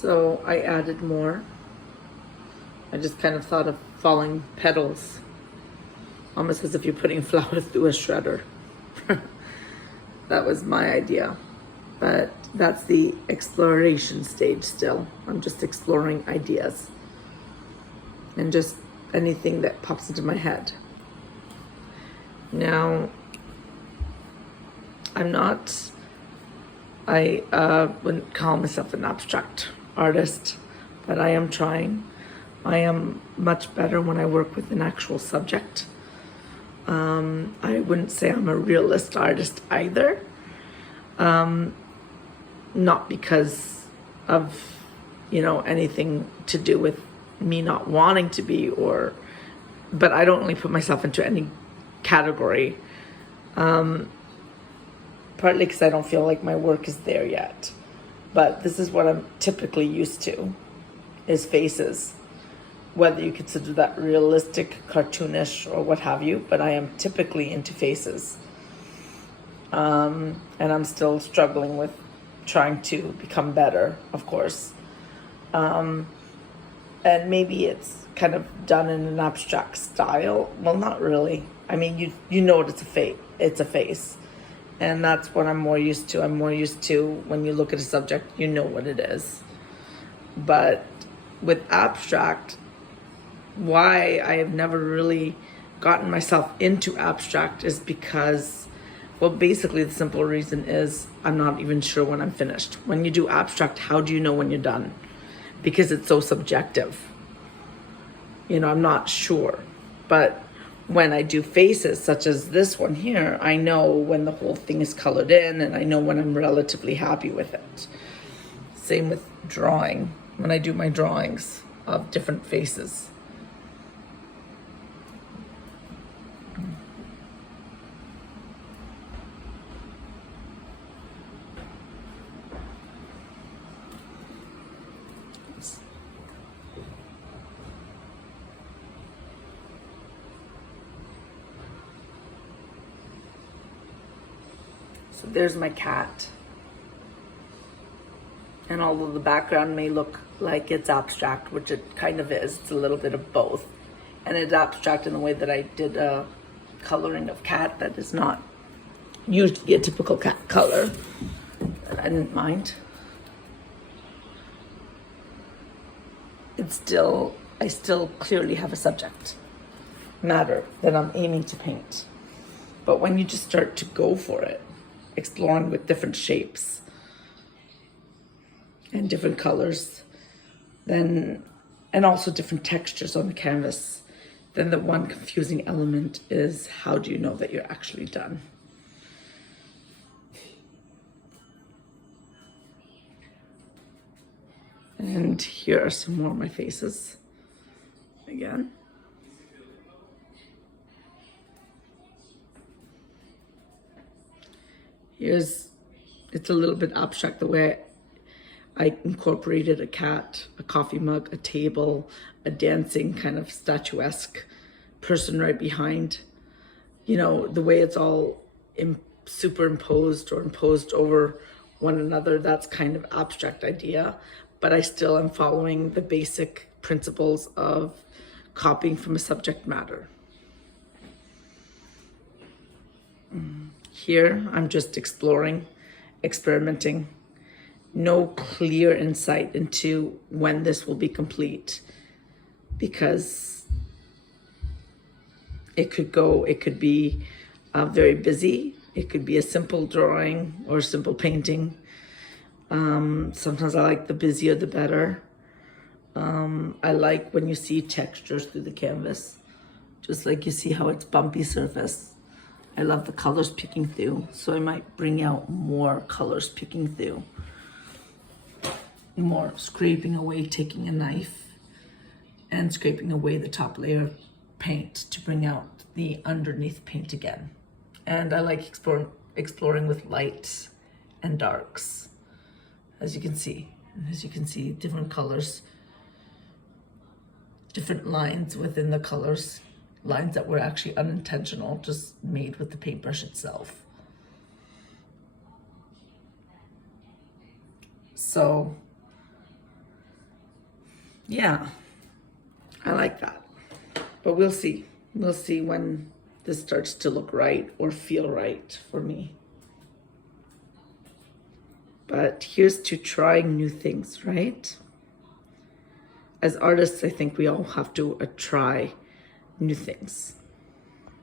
So I added more. I just kind of thought of falling petals, almost as if you're putting flowers through a shredder. That was my idea. But that's the exploration stage still. I'm just exploring ideas and just anything that pops into my head. Now, I wouldn't call myself an abstract artist, but I am trying. I am much better when I work with an actual subject. I wouldn't say I'm a realist artist either. Not because of, anything to do with me not wanting to be, but I don't really put myself into any category. Partly because I don't feel like my work is there yet. But this is what I'm typically used to, is faces. Whether you consider that realistic, cartoonish, or what have you, but I am typically into faces. And I'm still struggling with trying to become better, of course. And maybe it's kind of done in an abstract style. Well, not really. I mean, you know it's a face. And that's what I'm more used to. I'm more used to when you look at a subject, you know what it is. But with abstract, why I have never really gotten myself into abstract is because, well, basically the simple reason is I'm not even sure when I'm finished. When you do abstract, how do you know when you're done? Because it's so subjective. I'm not sure. But when I do faces, such as this one here, I know when the whole thing is colored in, and I know when I'm relatively happy with it. Same with drawing, when I do my drawings of different faces. So there's my cat. And although the background may look like it's abstract, which it kind of is, it's a little bit of both. And it's abstract in the way that I did a coloring of cat that is not usually a typical cat color. I didn't mind. I still clearly have a subject matter that I'm aiming to paint. But when you just start to go for it, exploring with different shapes and different colors, and also different textures on the canvas, then the one confusing element is, how do you know that you're actually done? And here are some more of my faces again. It's a little bit abstract the way I incorporated a cat, a coffee mug, a table, a dancing kind of statuesque person right behind. The way it's all superimposed or imposed over one another, that's kind of abstract idea. But I still am following the basic principles of copying from a subject matter. Here, I'm just exploring, experimenting. No clear insight into when this will be complete, because it could be very busy. It could be a simple drawing or a simple painting. Sometimes I like the busier the better. I like when you see textures through the canvas, just like you see how it's bumpy surface. I love the colors peeking through, so I might bring out more colors peeking through. More scraping away, taking a knife and scraping away the top layer of paint to bring out the underneath paint again. And I like exploring with lights and darks, as you can see. Different colors, different lines within the colors, lines that were actually unintentional, just made with the paintbrush itself. So Yeah, I like that. But we'll see. We'll see when this starts to look right or feel right for me. But here's to trying new things, right? As artists, I think we all have to try new things.